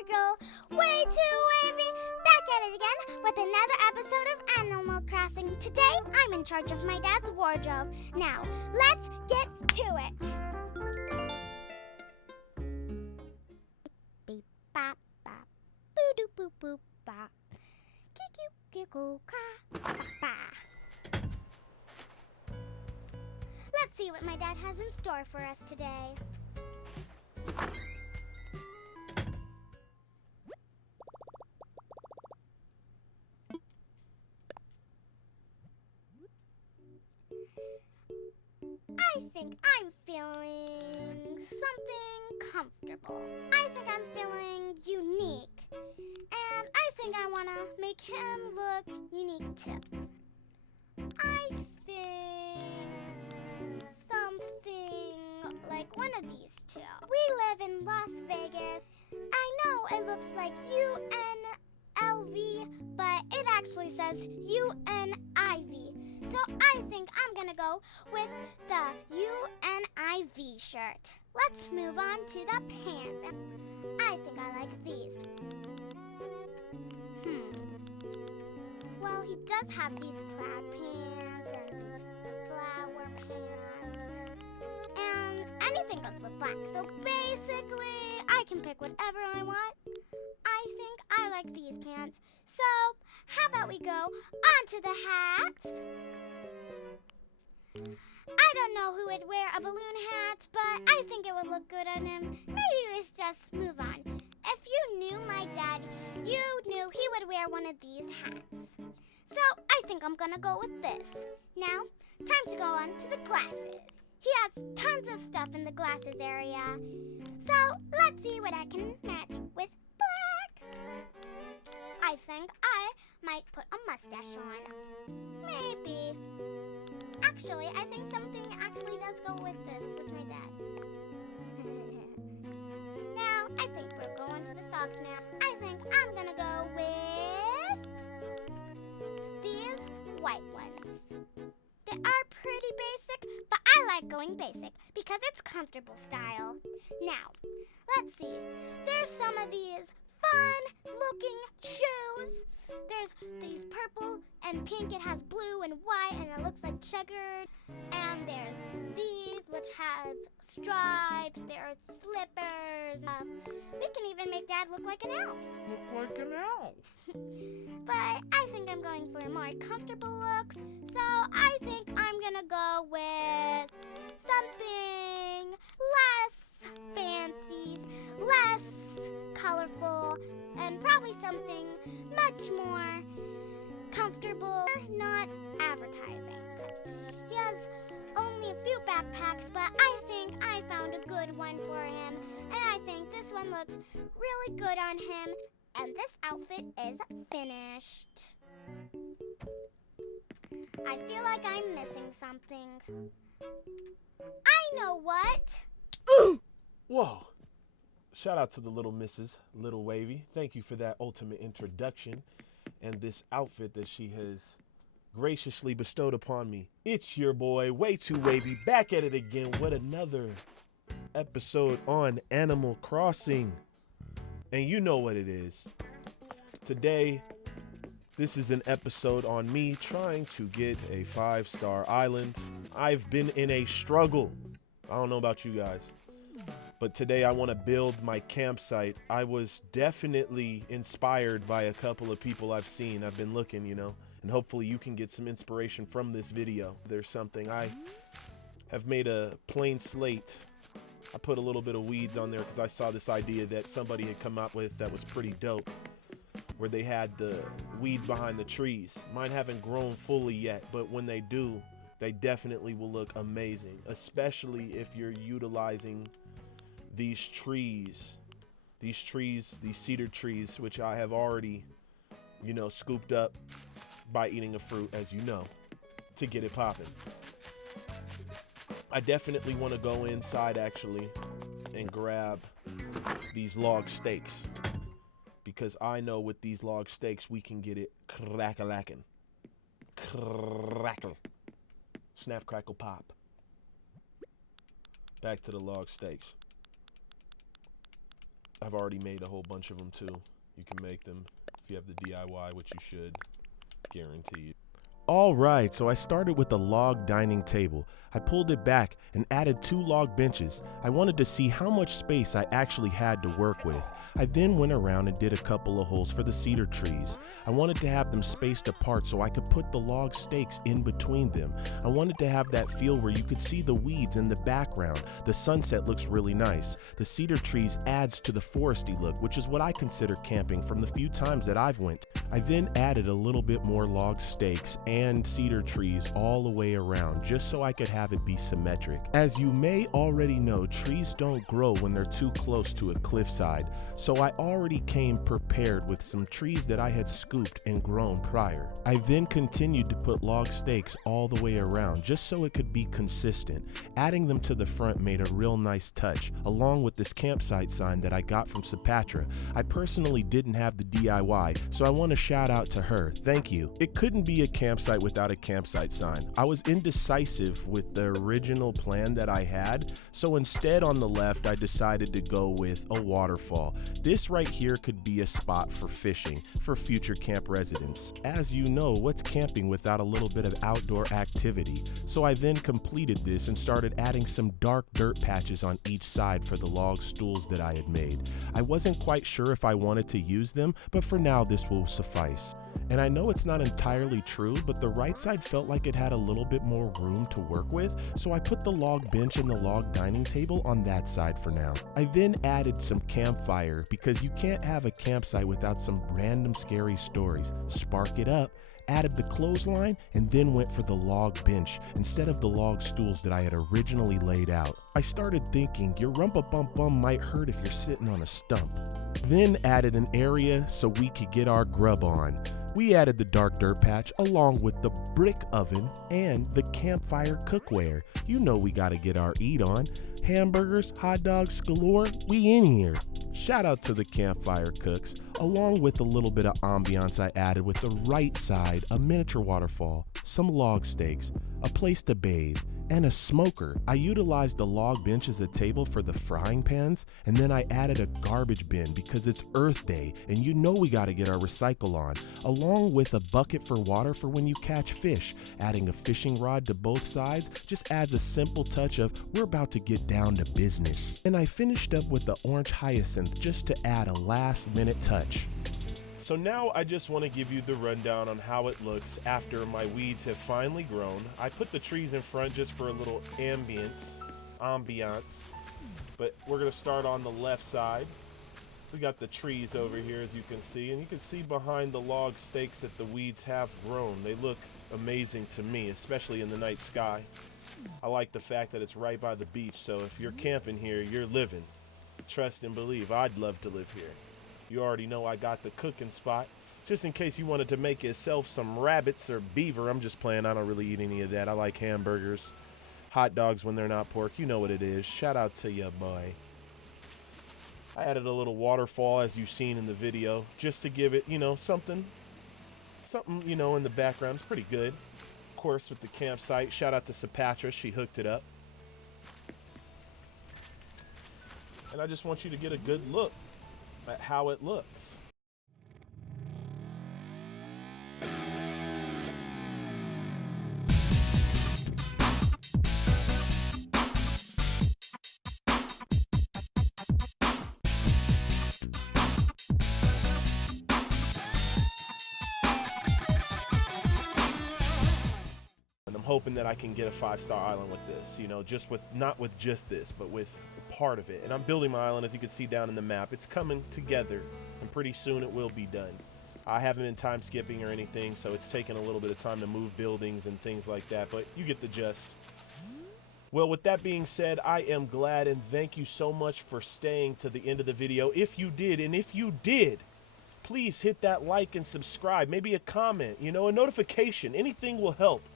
your girl, Way Too Wavy, back at it again with another episode of Animal Crossing. Today, I'm in charge of my dad's wardrobe. Now, let's get to it. Beep, bop, bop, boo doo boop boop bop, kikoo ka, ba. Let's see what my dad has in store for us today. I think I'm feeling something comfortable. I think I'm feeling unique. And I think I want to make him look unique too. I think something like one of these two. We live in Las Vegas. I know it looks like UNLV, but it actually says UNIV. So I think I'm gonna go with the UNIV shirt. Let's move on to the pants. I think I like these. Well, he does have these plaid pants and these flower pants. And anything goes with black. So basically, I can pick whatever I want. I think I like these pants. So, how about we go on to the hats? I don't know who would wear a balloon hat, but I think it would look good on him. Maybe we should just move on. If you knew my dad, you knew he would wear one of these hats. So, I think I'm gonna go with this. Now, time to go on to the glasses. He has tons of stuff in the glasses area. So, let's see what I can match with black. I think I might put a mustache on. Maybe. Actually, I think something actually does go with this, with my dad. Now, I think we're going to the socks now. I think I'm gonna go with these white ones. They are pretty basic, but I like going basic because it's comfortable style. Now, let's see. There's some of these fun-looking shoes. There's these purple and pink. It has blue and white, and it looks like checkered. And there's these, which have stripes. There are slippers. We can even make Dad look like an elf. Look like an elf. But I think I'm going for more comfortable looks. So I think I'm going to go with something less fancy, less colorful, and probably something much more comfortable, not advertising. He has only a few backpacks, but I think I found a good one for him, and I think this one looks really good on him, and this outfit is finished. I feel like I'm missing something. I know what! Whoa. Shout out to the little Mrs. Lil Wavy. Thank you for that ultimate introduction and this outfit that she has graciously bestowed upon me. It's your boy, Way Too Wavy, back at it again with another episode on Animal Crossing. And you know what it is. Today, this is an episode on me trying to get a 5-star island. I've been in a struggle. I don't know about you guys. But today I want to build my campsite. I was definitely inspired by a couple of people I've seen. I've been looking, and hopefully you can get some inspiration from this video. There's something. I have made a plain slate. I put a little bit of weeds on there because I saw this idea that somebody had come up with that was pretty dope, where they had the weeds behind the trees. Mine haven't grown fully yet, but when they do, they definitely will look amazing, especially if you're utilizing these cedar trees, which I have already, scooped up by eating a fruit, as you know, to get it popping. I definitely want to go inside actually and grab these log stakes, because I know with these log stakes we can get it crack-a-lackin'. Crackle. Snap, crackle, pop. Back to the log stakes. I've already made a whole bunch of them too. You can make them if you have the DIY, which you should, guaranteed. All right, so I started with a log dining table. I pulled it back and added 2 log benches. I wanted to see how much space I actually had to work with. I then went around and did a couple of holes for the cedar trees. I wanted to have them spaced apart so I could put the log stakes in between them. I wanted to have that feel where you could see the weeds in the background. The sunset looks really nice. The cedar trees adds to the foresty look, which is what I consider camping from the few times that I've went. I then added a little bit more log stakes and cedar trees all the way around, just so I could have it be symmetric. As you may already know, trees don't grow when they're too close to a cliffside, so I already came prepared with some trees that I had scooped and grown prior. I then continued to put log stakes all the way around, just so it could be consistent. Adding them to the front made a real nice touch, along with this campsite sign that I got from Sapatra. I personally didn't have the DIY, so I want to shout out to her. Thank you. It couldn't be a campsite without a campsite sign. I was indecisive with the original plan that I had, so instead on the left I decided to go with a waterfall. This right here could be a spot for fishing for future camp residents. As you know, what's camping without a little bit of outdoor activity? So I then completed this and started adding some dark dirt patches on each side for the log stools that I had made. I wasn't quite sure if I wanted to use them, but for now this will suffice. And I know it's not entirely true, but the right side felt like it had a little bit more room to work with, so I put the log bench and the log dining table on that side for now. I then added some campfire, because you can't have a campsite without some random scary stories. Spark it up. Added the clothesline, and then went for the log bench instead of the log stools that I had originally laid out. I started thinking your rumpa-bum-bum might hurt if you're sitting on a stump. Then added an area so we could get our grub on. We added the dark dirt patch along with the brick oven and the campfire cookware. You know we gotta get our eat on. Hamburgers, hot dogs galore, we in here. Shout out to the campfire cooks, along with a little bit of ambiance I added with the right side, a miniature waterfall, some log stakes, a place to bathe, and a smoker. I utilized the log bench as a table for the frying pans, and then I added a garbage bin because it's Earth Day, and you know we gotta get our recycle on, along with a bucket for water for when you catch fish. Adding a fishing rod to both sides just adds a simple touch of we're about to get down to business. And I finished up with the orange hyacinth just to add a last minute touch. So now I just want to give you the rundown on how it looks after my weeds have finally grown. I put the trees in front just for a little ambiance, but we're going to start on the left side. We got the trees over here, as you can see, and you can see behind the log stakes that the weeds have grown. They look amazing to me, especially in the night sky. I like the fact that it's right by the beach, so if you're camping here, you're living. Trust and believe, I'd love to live here. You already know I got the cooking spot. Just in case you wanted to make yourself some rabbits or beaver, I'm just playing. I don't really eat any of that. I like hamburgers, hot dogs when they're not pork. You know what it is. Shout out to ya, boy. I added a little waterfall, as you've seen in the video, just to give it, something, in the background. It's pretty good. Of course, with the campsite. Shout out to Sapatra. She hooked it up. And I just want you to get a good look at how it looks. And I'm hoping that I can get a 5-star island with this, not with just this, but with part of it. And I'm building my island, as you can see down in the map. It's coming together, and pretty soon it will be done. I haven't been time skipping or anything, so it's taken a little bit of time to move buildings and things like that, but you get the gist. Well, with that being said, I am glad, and thank you so much for staying to the end of the video. If you did, please hit that like and subscribe, maybe a comment, a notification. Anything will help.